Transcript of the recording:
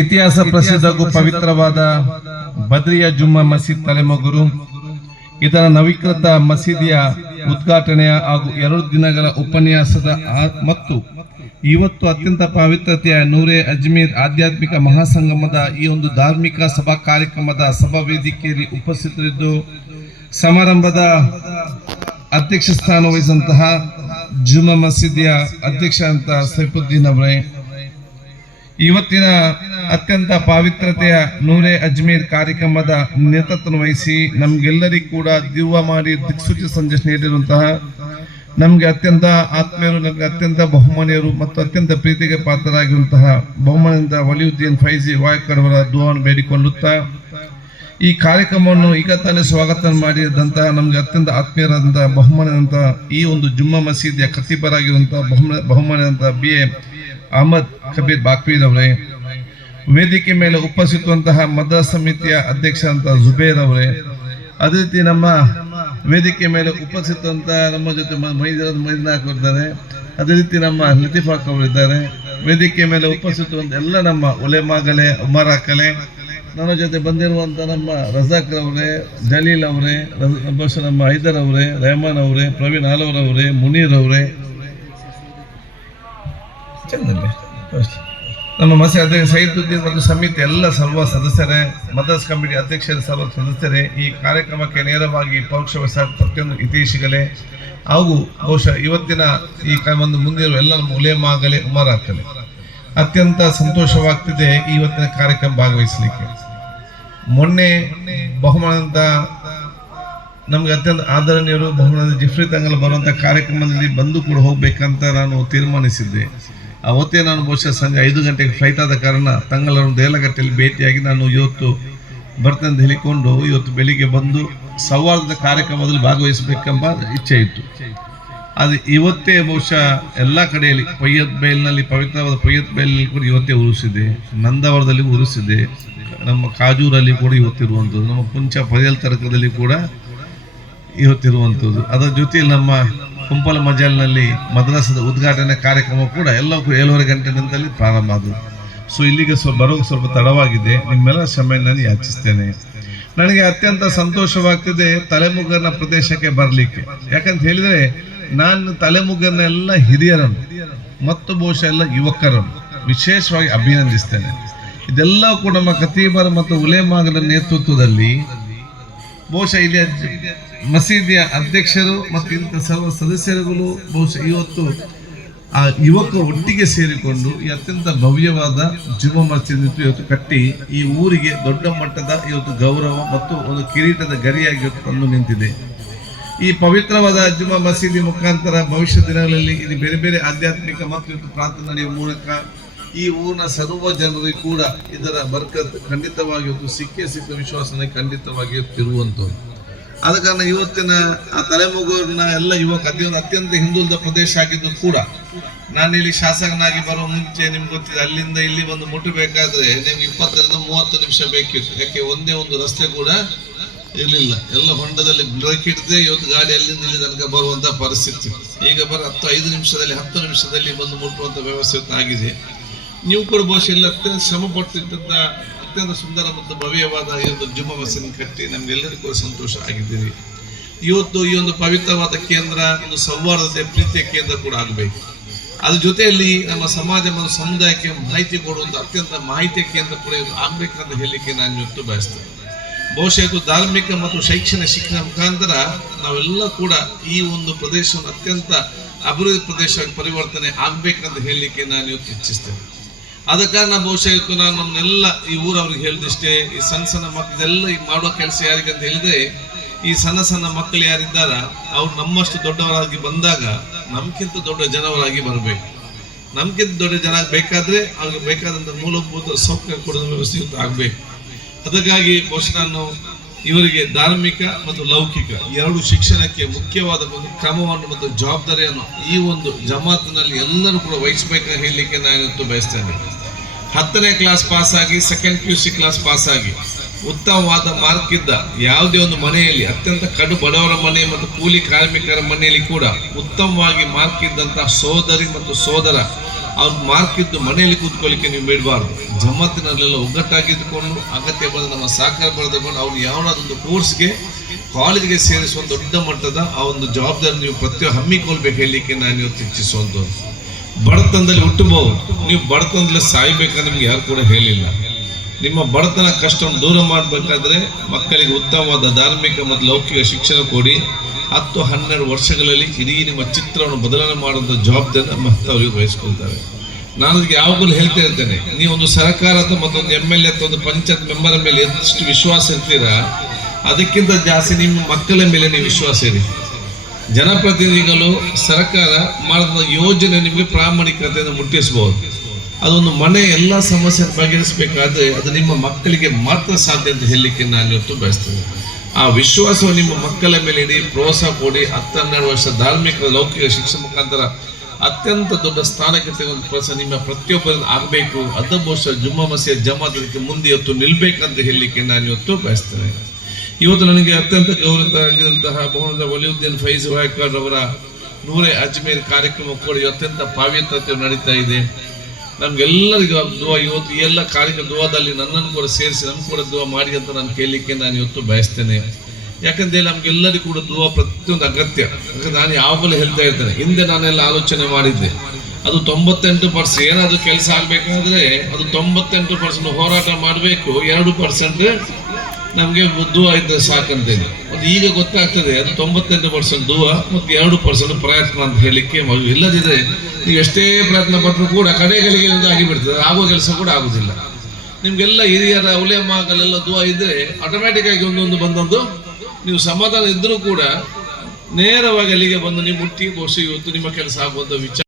ಇತಿಹಾಸ ಪ್ರಸಿದ್ಧ ಹಾಗೂ ಪವಿತ್ರವಾದ ಬದ್ರಿಯಾ ಜುಮ್ಮಾ ಮಸೀದ್ ತಲೆಮಗೂರು. ಇದರ ನವೀಕೃತ ಮಸೀದಿಯ ಉದ್ಘಾಟನೆಯ ಹಾಗೂ 2 ದಿನಗಳ ಉಪನ್ಯಾಸದ ಮತ್ತು ಇವತ್ತು ಅತ್ಯಂತ ಪವಿತ್ರತೆಯ ನೂರೆ ಅಜ್ಮೀರ್ ಆಧ್ಯಾತ್ಮಿಕ ಮಹಾಸಂಗಮದ ಈ ಒಂದು ಧಾರ್ಮಿಕ ಸಭಾ ಕಾರ್ಯಕ್ರಮದ ಸಭಾ ವೇದಿಕೆಯಲ್ಲಿ ಉಪಸ್ಥಿತರಿದ್ದು ಸಮಾರಂಭದ ಅಧ್ಯಕ್ಷ ಸ್ಥಾನ ವಹಿಸಿದಂತಹ ಜುಮ್ಮಾ ಮಸೀದಿಯ ಅಧ್ಯಕ್ಷ ಅಂತ ಸೈಫುದ್ದೀನ್ ಅವರೇ, ಇವತ್ತಿನ ಅತ್ಯಂತ ಪವಿತ್ರತೆಯ ನೂರೆ ಅಜ್ಮೀರ್ ಕಾರ್ಯಕ್ರಮದ ನೇತೃತ್ವ ವಹಿಸಿ ನಮ್ಗೆಲ್ಲರಿಗೂ ಕೂಡ ದಿವ್ಯ ಮಾಡಿ ದಿಕ್ಸೂಚಿ ಸಂದೇಶ ನೀಡಿರುವಂತಹ ನಮ್ಗೆ ಅತ್ಯಂತ ಆತ್ಮೀಯರು, ನಮ್ಗೆ ಅತ್ಯಂತ ಬಹುಮಾನಿಯರು ಮತ್ತು ಅತ್ಯಂತ ಪ್ರೀತಿಗೆ ಪಾತ್ರರಾಗಿರುವಂತಹ ಬಹುಮಾನದಿಂದ ವಲಿಯುದ್ದೀನ್ ಫೈಜಿ ವಾಯ್ಕರ್ ಅವರ ದುಆವನ್ನು ಬೇಡಿಕೊಳ್ಳುತ್ತಾ ಈ ಕಾರ್ಯಕ್ರಮವನ್ನು ಈಗ ತಾನೇ ಸ್ವಾಗತ ಮಾಡಿದಂತಹ ನಮ್ಗೆ ಅತ್ಯಂತ ಆತ್ಮೀಯರಾದಂತಹ ಬಹುಮಾನದಂತಹ ಈ ಒಂದು ಜುಮ್ಮಾ ಮಸೀದಿಯ ಖತೀಬರಾಗಿರುವಂತಹ ಬಹುಮಾನದಂತಹ BA ಅಹಮದ್ ಕಬೀರ್ ಬಾಕ್ವೀರ್ ಅವರೇ, ವೇದಿಕೆ ಮೇಲೆ ಉಪಸ್ಥಿತವಂತಹ ಮದ್ರಸಾ ಸಮಿತಿಯ ಅಧ್ಯಕ್ಷ ಅಂತ ಜುಬೇರ್ ಅವರೇ, ಅದೇ ರೀತಿ ನಮ್ಮ ವೇದಿಕೆ ಮೇಲೆ ಉಪಸ್ಥಿತವಂತ ನಮ್ಮ ಜೊತೆ ಮೈದಾಕ್ ಇದ್ದಾರೆ, ಅದೇ ರೀತಿ ನಮ್ಮ ಲತೀಫಾಕ್ ಅವರಿದ್ದಾರೆ. ವೇದಿಕೆ ಮೇಲೆ ಉಪಸ್ಥಿತವಂತ ಎಲ್ಲ ನಮ್ಮ ಉಲೇಮಾಗಲೇ ಉಮರಾಕಲೆ, ನನ್ನ ಜೊತೆ ಬಂದಿರುವಂತ ನಮ್ಮ ರಜಾಕ್ ಅವರೇ, ಜಲೀಲ್ ಅವರೇ, ಬಹುಶಃ ನಮ್ಮ ಹೈದರ್ ಅವರೇ, ರೆಹಮಾನ್ ಅವರೇ, ಪ್ರವೀಣ್ ಆಲೋರ್ ಅವರೇ, ಮುನೀರ್ ಅವರೇ, ನಮ್ಮ ಮಸೀದಿ ಅಧ್ಯಕ್ಷ ಸೈದುದ್ದೀನ್ ಮತ್ತು ಸಮಿತಿ ಎಲ್ಲ ಸರ್ವ ಸದಸ್ಯರೇ, ಮದ್ರಸ್ ಕಮಿಟಿ ಅಧ್ಯಕ್ಷರ ಸರ್ವ ಸದಸ್ಯರೇ, ಈ ಕಾರ್ಯಕ್ರಮಕ್ಕೆ ನೇರವಾಗಿ ಪರೋಕ್ಷ ಪ್ರತಿಯೊಂದು ಹಿತೈಷಿಗಳೇ ಹಾಗೂ ಬಹುಶಃ ಇವತ್ತಿನ ಈ ಒಂದು ಮುಂದಿರುವ ಎಲ್ಲ ನಮ್ಮ ಉಲೇಮಾಗಲೇ ಉಮರಾಕಲೆ, ಅತ್ಯಂತ ಸಂತೋಷವಾಗ್ತಿದೆ ಇವತ್ತಿನ ಕಾರ್ಯಕ್ರಮ ಭಾಗವಹಿಸಲಿಕ್ಕೆ. ಮೊನ್ನೆ ಬಹುಮಾನದ ನಮ್ಗೆ ಅತ್ಯಂತ ಆದರಣೀಯರು ಬಹುಮಾನದ ಜಿಫ್ರಿ ತಂಗಲ್ ಬರುವಂಥ ಕಾರ್ಯಕ್ರಮದಲ್ಲಿ ಬಂದು ಕೂಡ ಹೋಗ್ಬೇಕಂತ ನಾನು ತೀರ್ಮಾನಿಸಿದ್ದೆ. ಅವತ್ತೇ ನಾನು ಬಹುಶಃ ಸಂಜೆ 5 ಗಂಟೆಗೆ ಫ್ಲೈಟ್ ಆದ ಕಾರಣ ತಂಗಲನ್ನು ದೇಲಗಟ್ಟೆಯಲ್ಲಿ ಭೇಟಿಯಾಗಿ ನಾನು ಇವತ್ತು ಬರ್ತಂದು ಹೇಳಿಕೊಂಡು ಇವತ್ತು ಬೆಳಿಗ್ಗೆ ಬಂದು ಸೌಹಾರ್ದದ ಕಾರ್ಯಕ್ರಮದಲ್ಲಿ ಭಾಗವಹಿಸಬೇಕೆಂಬ ಇಚ್ಛೆ ಇತ್ತು. ಅದು ಇವತ್ತೇ ಬಹುಶಃ ಎಲ್ಲ ಕಡೆಯಲ್ಲಿ ಪಯ್ಯತ್ ಬೈಲ್ನಲ್ಲಿ ಪವಿತ್ರವಾದ ಪಯ್ಯತ್ ಬೈಲ್ನಲ್ಲಿ ಕೂಡ ಇವತ್ತೇ ಉರುಸಿದೆ, ನಂದವರದಲ್ಲಿ ಉರುಸಿದೆ, ನಮ್ಮ ಕಾಜೂರಲ್ಲಿ ಕೂಡ ಇವತ್ತಿರುವಂಥದ್ದು, ನಮ್ಮ ಪುಂಚ ಪದೇಲ್ ತರಕದಲ್ಲಿ ಕೂಡ ಇವತ್ತಿರುವಂಥದ್ದು. ಅದರ ಜೊತೆಯಲ್ಲಿ ನಮ್ಮ ಕುಂಪಲ ಮಜಾಲ್ನಲ್ಲಿ ಮದ್ರಸದ ಉದ್ಘಾಟನೆ ಕಾರ್ಯಕ್ರಮ ಕೂಡ ಎಲ್ಲವೂ 7:30 ಗಂಟೆನಲ್ಲಿ ಪ್ರಾರಂಭ ಆದವು. ಸೊ ಇಲ್ಲಿಗೆ ಬರೋಕ್ಕೆ ಸ್ವಲ್ಪ ತಡವಾಗಿದೆ, ನಿಮ್ಮೆಲ್ಲ ಕ್ಷಮೆ ನಾನು ಯಾಚಿಸ್ತೇನೆ. ನನಗೆ ಅತ್ಯಂತ ಸಂತೋಷವಾಗ್ತಿದೆ ತಲೆಮುಗ್ಗನ ಪ್ರದೇಶಕ್ಕೆ ಬರಲಿಕ್ಕೆ. ಯಾಕಂತ ಹೇಳಿದರೆ ನಾನು ತಲೆಮುಗ್ಗನ ಎಲ್ಲ ಹಿರಿಯರನ್ನು ಮತ್ತು ಬಹುಶಃ ಎಲ್ಲ ಯುವಕರನ್ನು ವಿಶೇಷವಾಗಿ ಅಭಿನಂದಿಸ್ತೇನೆ. ಇದೆಲ್ಲ ಕೂಡ ನಮ್ಮ ಖತೀಬರ ಮತ್ತು ಉಲೇಮಾಗಳ ನೇತೃತ್ವದಲ್ಲಿ ಬಹುಶಃ ಇಲ್ಲಿ ಮಸೀದಿಯ ಅಧ್ಯಕ್ಷರು ಮತ್ತು ಇಂಥ ಸರ್ವ ಸದಸ್ಯರುಗಳು ಬಹುಶಃ ಇವತ್ತು ಆ ಯುವಕ ಒಟ್ಟಿಗೆ ಸೇರಿಕೊಂಡು ಈ ಅತ್ಯಂತ ಭವ್ಯವಾದ ಜುಮ್ಮಾ ಮಸೀದಿ ಇವತ್ತು ಕಟ್ಟಿ ಈ ಊರಿಗೆ ದೊಡ್ಡ ಮಟ್ಟದ ಇವತ್ತು ಗೌರವ ಮತ್ತು ಒಂದು ಕಿರೀಟದ ಗರಿಯಾಗಿ ತಂದು ನಿಂತಿದೆ. ಈ ಪವಿತ್ರವಾದ ಜುಮ್ಮಾ ಮಸೀದಿ ಮುಖಾಂತರ ಭವಿಷ್ಯ ದಿನಗಳಲ್ಲಿ ಇದು ಬೇರೆ ಬೇರೆ ಆಧ್ಯಾತ್ಮಿಕ ಮತ್ತು ಇವತ್ತು ಪ್ರಾರ್ಥನೆ ನಡೆಯುವ ಮೂಲಕ ಈ ಊರಿನ ಸರ್ವ ಜನರಿಗೆ ಕೂಡ ಇದರ ಬರ್ಕತ್ ಖಂಡಿತವಾಗಿ ಇವತ್ತು ಸಿಕ್ಕ ವಿಶ್ವಾಸನೆ ಖಂಡಿತವಾಗಿ ಇರುವಂಥದ್ದು. ಆದ ಕಾರಣ ಇವತ್ತಿನ ಆ ತಲೆಮಗೂರಿನ ಎಲ್ಲ ಯುವಕ ಅತ್ಯಂತ ಹಿಂದುಳಿದ ಪ್ರದೇಶ ಆಗಿದ್ದು ಕೂಡ ನಾನಿಲ್ಲಿ ಶಾಸಕನಾಗಿ ಬರೋ ಮುಂಚೆ ನಿಮ್ಗೆ ಗೊತ್ತಿದೆ, ಅಲ್ಲಿಂದ ಇಲ್ಲಿ ಬಂದು ಮುಟ್ಟಬೇಕಾದ್ರೆ ನಿಮ್ಗೆ 20 ರಿಂದ 30 ನಿಮಿಷ ಬೇಕಿತ್ತು. ಯಾಕೆ ಒಂದೇ ಒಂದು ರಸ್ತೆ ಕೂಡ ಇರಲಿಲ್ಲ, ಎಲ್ಲ ಹೊಂಡದಲ್ಲಿ ಬ್ರೇಕ್ ಹಿಡಿದೇ ಇವತ್ತು ಗಾಡಿ ಅಲ್ಲಿಂದ ಇಲ್ಲಿ ತನಕ ಬರುವಂತ ಪರಿಸ್ಥಿತಿ. ಈಗ 5 ನಿಮಿಷದಲ್ಲಿ 10 ನಿಮಿಷದಲ್ಲಿ ಬಂದು ಮುಟ್ಟುವಂತ ವ್ಯವಸ್ಥೆ ಆಗಿದೆ. ನೀವು ಕೂಡ ಬಹುಶಃ ಎಲ್ಲ ಅತ್ಯಂತ ಶ್ರಮ ಪಟ್ಟಿದ್ದಂತ ಅತ್ಯಂತ ಸುಂದರ ಮತ್ತು ಭವ್ಯವಾದ ಈ ಒಂದು ಜುಮ್ಮಾ ಮಸೀದಿ ಕಟ್ಟಿ ನಮ್ಗೆಲ್ಲರಿಗೂ ಸಂತೋಷ ಆಗಿದ್ದೀರಿ. ಇವತ್ತು ಈ ಒಂದು ಪವಿತ್ರವಾದ ಕೇಂದ್ರ ಒಂದು ಸೌಹಾರ್ದತೆ ಪ್ರೀತಿಯ ಕೇಂದ್ರ ಕೂಡ ಆಗಬೇಕು. ಅದ್ರ ಜೊತೆಯಲ್ಲಿ ನಮ್ಮ ಸಮಾಜ ಮತ್ತು ಸಮುದಾಯಕ್ಕೆ ಮಾಹಿತಿ ಕೊಡುವಂಥ ಅತ್ಯಂತ ಮಾಹಿತಿಯ ಕೇಂದ್ರ ಕೂಡ ಇದು ಆಗ್ಬೇಕಂತ ಹೇಳಲಿಕ್ಕೆ ನಾನು ಇವತ್ತು ಬಯಸ್ತೇನೆ. ಬಹುಶಃ ಇದು ಧಾರ್ಮಿಕ ಮತ್ತು ಶೈಕ್ಷಣಿಕ ಶಿಕ್ಷಣ ಮುಖಾಂತರ ನಾವೆಲ್ಲ ಕೂಡ ಈ ಒಂದು ಪ್ರದೇಶವನ್ನು ಅತ್ಯಂತ ಅಭಿವೃದ್ಧಿ ಪ್ರದೇಶವಾಗಿ ಪರಿವರ್ತನೆ ಆಗ್ಬೇಕಂತ ಹೇಳಲಿಕ್ಕೆ ನಾನು ಇವತ್ತು ಇಚ್ಛಿಸ್ತೇನೆ. ಆದ ಕಾರಣ ಬಹುಶಃ ಇವತ್ತು ನಾನು ನಮ್ಮನ್ನೆಲ್ಲ ಈ ಊರವ್ರಿಗೆ ಹೇಳಿದಷ್ಟೇ, ಈ ಸಣ್ಣ ಮಕ್ಕಳೆಲ್ಲ ಈ ಮಾಡುವ ಕೆಲಸ ಯಾರಿಗೆ ಅಂತ ಹೇಳಿದ್ರೆ ಈ ಸಣ್ಣ ಮಕ್ಕಳು ಯಾರಿದ್ದಾರ ಅವ್ರು ನಮ್ಮಷ್ಟು ದೊಡ್ಡವರಾಗಿ ಬಂದಾಗ ನಮ್ಗಿಂತ ದೊಡ್ಡ ಜನವರಾಗಿ ಬರಬೇಕು. ನಮ್ಗಿಂತ ದೊಡ್ಡ ಜನ ಬೇಕಾದ್ರೆ ಅವ್ರಿಗೆ ಬೇಕಾದಂಥ ಮೂಲಭೂತ ಸೌಕರ್ಯ ಕೊಡೋ ವ್ಯವಸ್ಥೆ ಇವತ್ತು ಆಗಬೇಕು. ಅದಕ್ಕಾಗಿ ಬಹುಶಃ ನಾನು ಇವರಿಗೆ ಧಾರ್ಮಿಕ ಮತ್ತು ಲೌಕಿಕ 2 ಶಿಕ್ಷಣಕ್ಕೆ ಮುಖ್ಯವಾದ ಒಂದು ಕ್ರಮವನ್ನು ಮತ್ತು ಜವಾಬ್ದಾರಿಯನ್ನು ಈ ಒಂದು ಜಮಾತಿನಲ್ಲಿ ಎಲ್ಲರೂ ಕೂಡ ವಹಿಸಬೇಕಂತ ಹೇಳಲಿಕ್ಕೆ ನಾನು ಇವತ್ತು ಬಯಸ್ತೇನೆ. 10ನೇ ಕ್ಲಾಸ್ ಪಾಸ್ ಆಗಿ 2nd PUC ಕ್ಲಾಸ್ ಪಾಸ್ ಆಗಿ ಉತ್ತಮವಾದ ಮಾರ್ಕ್ ಇದ್ದ ಯಾವುದೇ ಒಂದು ಮನೆಯಲ್ಲಿ ಅತ್ಯಂತ ಕಡು ಬಡವರ ಮನೆ ಮತ್ತು ಕೂಲಿ ಕಾರ್ಮಿಕರ ಮನೆಯಲ್ಲಿ ಕೂಡ ಉತ್ತಮವಾಗಿ ಮಾರ್ಕ್ ಇದ್ದಂತಹ ಸೋದರಿ ಮತ್ತು ಸೋದರ ಅವ್ರಿಗೆ ಮಾರ್ಕ್ ಇದ್ದು ಮನೆಯಲ್ಲಿ ಕೂತ್ಕೊಳ್ಳಿಕ್ಕೆ ನೀವು ಬಿಡಬಾರ್ದು. ಜಮ್ಮತ್ತಿನಲ್ಲೆಲ್ಲ ಒಗ್ಗಟ್ಟಾಗಿದ್ದುಕೊಂಡು ಅಗತ್ಯ ಬಂದ ನಮ್ಮ ಸಹಕಾರ ಪಡೆದುಕೊಂಡು ಅವ್ರು ಯಾವನಾದೊಂದು ಕೋರ್ಸ್ಗೆ ಕಾಲೇಜ್ಗೆ ಸೇರಿಸುವ ದೊಡ್ಡ ಮಟ್ಟದ ಆ ಒಂದು ಜವಾಬ್ದಾರಿ ನೀವು ಹಮ್ಮಿಕೊಳ್ಬೇಕು ಹೇಳಲಿಕ್ಕೆ ನಾನು ಇವತ್ತು ಇಚ್ಛಿಸುವಂಥದ್ದು. ಬಡತನದಲ್ಲಿ ಹುಟ್ಟಬಹುದು, ನೀವು ಬಡತನದಲ್ಲಿ ಸಾಯ್ಬೇಕಂದ್ರೆ ನಿಮ್ಗೆ ಯಾರು ಕೂಡ ಹೇಳಿಲ್ಲ. ನಿಮ್ಮ ಬಡತನ ಕಷ್ಟವನ್ನು ದೂರ ಮಾಡಬೇಕಾದ್ರೆ ಮಕ್ಕಳಿಗೆ ಉತ್ತಮವಾದ ಧಾರ್ಮಿಕ ಮತ್ತು ಲೌಕಿಕ ಶಿಕ್ಷಣ ಕೊಡಿ. 10-12 ವರ್ಷಗಳಲ್ಲಿ ಇಡೀ ನಿಮ್ಮ ಚಿತ್ರವನ್ನು ಬದಲಾವಣೆ ಮಾಡುವಂಥ ಜವಾಬ್ದಾರಿಯನ್ನು ಮಹತ್ವರಿಗೆ ವಹಿಸ್ಕೊಳ್ತಾರೆ. ನಾನು ಅದಕ್ಕೆ ಯಾವಾಗಲೂ ಹೇಳ್ತಾ ಇರ್ತೇನೆ, ನೀವು ಒಂದು ಸರ್ಕಾರ ಅಥವಾ ಮತ್ತೊಂದು MLA ಅಥವಾ ಒಂದು ಪಂಚಾಯತ್ ಮೆಂಬರ್ ಮೇಲೆ ಎಷ್ಟು ವಿಶ್ವಾಸ ಇರ್ತೀರಾ, ಅದಕ್ಕಿಂತ ಜಾಸ್ತಿ ನಿಮ್ಮ ಮಕ್ಕಳ ಮೇಲೆ ನೀವು ವಿಶ್ವಾಸ ಇರಿ. ಜನಪ್ರತಿನಿಧಿಗಳು ಸರ್ಕಾರ ಮಾಡಿದ ಯೋಜನೆ ನಿಮಗೆ ಪ್ರಾಮಾಣಿಕತೆಯನ್ನು ಮುಟ್ಟಿಸಬಹುದು. ಅದೊಂದು ಮನೆ ಎಲ್ಲ ಸಮಸ್ಯೆ ಬಗೆಹರಿಸಬೇಕಾದ್ರೆ ಅದು ನಿಮ್ಮ ಮಕ್ಕಳಿಗೆ ಮಾತ್ರ ಸಾಧ್ಯ ಅಂತ ಹೇಳಲಿಕ್ಕೆ ನಾನು ಇವತ್ತು ಬಯಸ್ತೇನೆ. ಆ ವಿಶ್ವಾಸವನ್ನು ನಿಮ್ಮ ಮಕ್ಕಳ ಮೇಲೆ ಇಡಿ, ಪ್ರೋತ್ಸಾಹ ಕೊಡಿ. 10-12 ವರ್ಷ ಧಾರ್ಮಿಕ ಲೌಕಿಕ ಶಿಕ್ಷಣ ಮುಖಾಂತರ ಅತ್ಯಂತ ದೊಡ್ಡ ಸ್ಥಾನಕ್ಕೆ ತೆಗೆದುಕೊಂಡು ಪ್ರೋತ್ಸಾಹ ನಿಮ್ಮ ಪ್ರತಿಯೊಬ್ಬರನ್ನು ಆಗಬೇಕು. ಬಹುಶಃ ಜುಮ್ಮಾ ಮಸೀದ್ ಜಮಾತ್ ಅದಕ್ಕೆ ಮುಂದೆ ಇವತ್ತು ನಿಲ್ಬೇಕಂತ ಹೇಳಲಿಕ್ಕೆ ನಾನು ಇವತ್ತು ಬಯಸ್ತೇನೆ. ಇವತ್ತು ನನಗೆ ಅತ್ಯಂತ ಗೌರವಿತರಾಗಿದ್ದಂತಹ ಭವನದ ವಲಿಯುದ್ದೀನ್ ಫೈಜ್ ವಾಯ್ಕರ್ ಅವರ 100ನೇ ಅಜ್ಮೇರ್ ಕಾರ್ಯಕ್ರಮ ಕೂಡ ಅತ್ಯಂತ ಪಾವಿತ್ರತೆ ನಡೀತಾ ಇದೆ. ನಮ್ಗೆಲ್ಲರಿಗೂ ದುವಾ ಇವತ್ತು ಈ ಎಲ್ಲ ಕಾರ್ಯಕ್ರಮ ದುವಾದಲ್ಲಿ ನನ್ನನ್ನು ಕೂಡ ಸೇರಿಸಿ ನಮ್ಗೆ ಕೂಡ ದುವಾ ಮಾಡಿ ಅಂತ ನಾನು ಕೇಳಲಿಕ್ಕೆ ನಾನು ಇವತ್ತು ಬಯಸ್ತೇನೆ. ಯಾಕಂದ್ರೆ ನಮ್ಗೆಲ್ಲರಿಗೂ ಕೂಡ ದುವಾ ಪ್ರತಿಯೊಂದು ಅಗತ್ಯ. ಯಾಕಂದ್ರೆ ನಾನು ಯಾವಾಗಲೂ ಹೇಳ್ತಾ ಇರ್ತೇನೆ, ಹಿಂದೆ ನಾನೆಲ್ಲ ಆಲೋಚನೆ ಮಾಡಿದ್ದೆ, ಅದು 98% ಏನಾದರೂ ಕೆಲಸ ಆಗಬೇಕಾದ್ರೆ ಅದು 98% ಹೋರಾಟ ಮಾಡಬೇಕು, 2% ನಮಗೆ ದುವಾ ಇದ್ದರೆ ಸಾಕಂತೇನೆ. ಅದು ಈಗ ಗೊತ್ತಾಗ್ತದೆ ಅದು 98% ದುವಾ ಮತ್ತು 2% ಪ್ರಯತ್ನ ಅಂತ ಹೇಳಲಿಕ್ಕೆ ಇಲ್ಲದಿದ್ದರೆ ನೀವು ಎಷ್ಟೇ ಪ್ರಯತ್ನ ಪಟ್ಟರು ಕೂಡ ಕಡೆಗಳಿಗೆ ಆಗಿಬಿಡ್ತದೆ, ಆಗೋ ಕೆಲಸ ಕೂಡ ಆಗೋದಿಲ್ಲ. ನಿಮಗೆಲ್ಲ ಹಿರಿಯರ ಉಲೇಮಾಗಲೆಲ್ಲ ದುವಾ ಇದ್ದರೆ ಆಟೋಮ್ಯಾಟಿಕ್ ಆಗಿ ಒಂದೊಂದು ಬಂದೊಂದು ನೀವು ಸಮಾಧಾನ ಇದ್ದರೂ ಕೂಡ ನೇರವಾಗಿ ಅಲ್ಲಿಗೆ ಬಂದು ನೀವು ಮುಟ್ಟಿ ಬಹುಶಃ ಇವತ್ತು ನಿಮ್ಮ ಕೆಲಸ ಆಗುವಂಥ ವಿಚಾರ